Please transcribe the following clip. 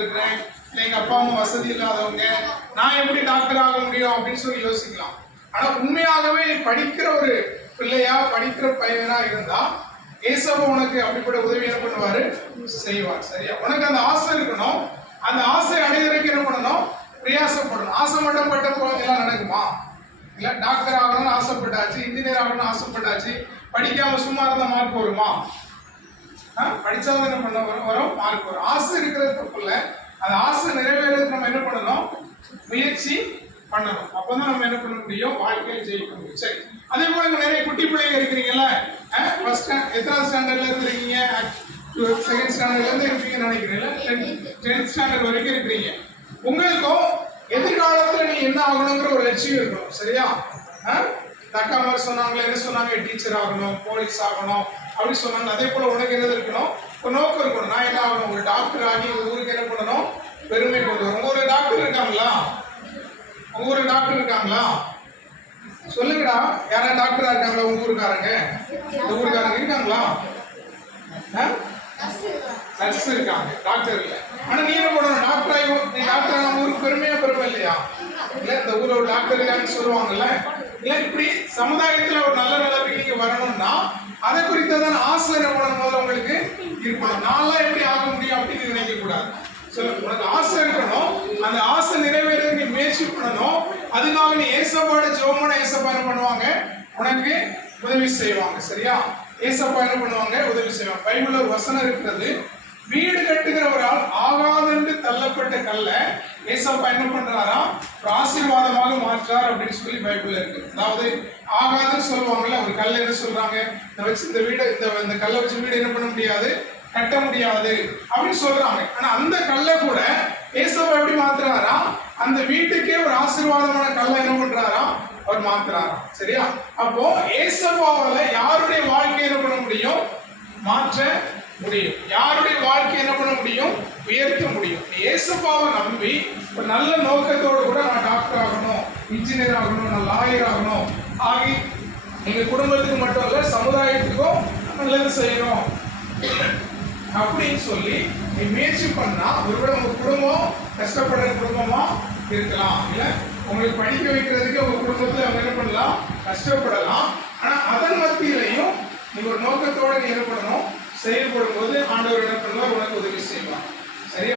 இருக்கிறேன், எங்க அப்பா அம்மா வசதி இல்லாதவங்க, நான் எப்படி டாக்டர் ஆக முடியும் அப்படின்னு சொல்லி யோசிக்கலாம். ஆனா உண்மையாகவே நீ படிக்கிற ஒரு பிள்ளையா படிக்கிற பையனா இருந்தா ஏசப்பா உனக்கு அப்படிப்பட்ட உதவி என்ன பண்ணுவாரு, செய்வார். சரியா? உனக்கு அந்த ஆசை இருக்கணும். அந்த ஆசை அடையிறதுக்கு என்ன பண்ணணும், பிரயாசப்படணும். ஆசை மட்டும் பட்ட போதெல்லாம் நடக்குமா? இல்ல, டாக்டர் ஆகணும்னு ஆசைப்பட்டாச்சு, இன்ஜினியர் ஆகணும்னு ஆசைப்பட்டாச்சு, படிக்காம சும்மா இருந்தா மார்க் வருமா? படிச்சாலும் என்ன பண்ண வரும், மார்க் வரும். ஆசை இருக்கிறது தப்பு இல்லை. அந்த ஆசை நிறைவேறதுக்கு நம்ம என்ன பண்ணணும், முயற்சி பண்ணணும். அப்பதான் நம்ம என்ன பண்ண முடியும், வாழ்க்கையில் ஜெயிக்க முடியும். சரி, அதே போல நிறைய குட்டி பிள்ளைங்க இருக்கிறீங்கல்ல, எத்தனாவது ஸ்டாண்டர்ட்ல இருக்கிறீங்க? செகண்ட் ஸ்டாண்டர்ட்ல இருந்து இருக்கீங்கன்னு நினைக்கிறீங்களா? 10th ஸ்டாண்டர்ட் வரைக்கும் இருக்கிறீங்க. உங்களுக்கும் எதிர்காலத்துல நீ என்ன ஆகணுங்கிற ஒரு லட்சியம் இருக்கணும். சரியா? அக்கா மாதிரி சொன்னாங்களே, என்ன சொன்னாங்க, டீச்சர் ஆகணும், போலீஸ் ஆகணும் அப்படி சொன்னாங்க. அதே போல உனக்கு என்னது இருக்கணும், ஒரு நோக்கம் இருக்கணும். நான் என்ன ஆகணும், ஒரு டாக்டர் ஆகி ஊருக்கு என்ன பண்ணணும், பெருமை கொண்டு வரும். உங்க ஒரு டாக்டர் இருக்காங்களா? உங்க ஊருக்கு டாக்டர் இருக்காங்களா? சொல்லுங்கடா, யாரா டாக்டரா இருக்காங்களா உங்க ஊருக்காரங்க? இந்த ஊருக்காரங்க இருக்காங்களா? நர்ஸ் இருக்காங்க, டாக்டர் இல்லை. ஆனா நீ என்ன பண்ணணும், டாக்டர் ஆகி நீ டாக்டர் ஆக ஊருக்கு பெருமையா பெருமை இல்லையா? இல்ல, இந்த ஊர்ல ஒரு டாக்டர் இருக்காங்கன்னு சொல்லுவாங்கல்ல. இல்ல, இப்படி சமுதாயத்துல ஒரு நல்ல நிலைமைக்கு நீங்க வரணும்னா அதை குறித்ததான ஆசை முதல்ல உங்களுக்கு இருக்கணும். நான்லாம் எப்படி ஆக முடியும் அப்படின்னு நினைக்க கூடாது. உனக்கு ஆசை இருக்கணும். அந்த ஆசை நிறைவேறதுக்கு நீ முயற்சி பண்ணணும். அதுக்காக நீ ஏசப்பாட ஜெபம் ஏசப்பா என்ன பண்ணுவாங்க, உனக்கு உதவி செய்வாங்க. சரியா? ஏசப்பா என்ன பண்ணுவாங்க, உதவி செய்வாங்க. பைபிள்ல ஒரு வசனம் இருக்கிறது, வீடு கட்டுகிற ஒரு ஆள் ஆகாதென்று தள்ளப்பட்ட கல்ல ஏசப்பா என்ன பண்றாரா, ஒரு ஆசீர்வாதமாக மாற்றார் அப்படின்னு சொல்லி பைபிள்ல இருக்கு. அதாவது ஆகாதுன்னு சொல்லுவாங்கல்ல, ஒரு கல்ல என்ன சொல்றாங்க, இந்த வீடு இந்த கல்லை வச்சு வீடு என்ன பண்ண முடியாது, கட்ட முடியாது அப்படின்னு சொல்றாங்க. ஆனா அந்த கல்லை கூட ஏசப்பா எப்படி மாத்துறாரா, அந்த வீட்டுக்கே ஒரு ஆசீர்வாதமான கல்லை என்ன பண்றாரா, அவர் மாத்துறாரா. சரியா? அப்போ ஏசப்பாவால யாருடைய வாழ்க்கை என்ன பண்ண முடியும், மாற்ற முடியும். யாருடைய வாழ்க்கை என்ன பண்ண முடியும், உயர்த்த முடியும். ஏசப்பாவை நம்பி ஒரு நல்ல நோக்கத்தோடு கூட நான் டாக்டர் ஆகணும், இன்ஜினியர் ஆகணும், நான் லாயர் ஆகணும் ஆகி எங்க குடும்பத்துக்கு மட்டும் இல்ல சமுதாயத்துக்கும் நல்லது செய்யணும் அப்படின்னு சொல்லி நீ முயற்சி பண்ணா ஒருவேளை உங்க குடும்பம் கஷ்டப்படுற குடும்பமா இருக்கலாம். இல்ல, உங்களுக்கு படிக்க வைக்கிறதுக்கு உங்க குடும்பத்துல அவங்க என்ன பண்ணலாம், கஷ்டப்படலாம். ஆனா அதன் மத்தியிலையும் நீ ஒரு நோக்கத்தோட நீ என்ன பண்ணணும், செயல்படும் போது ஆண்டவர் என்ன பண்ணுவார், உனக்கு உதவி செய்வார்.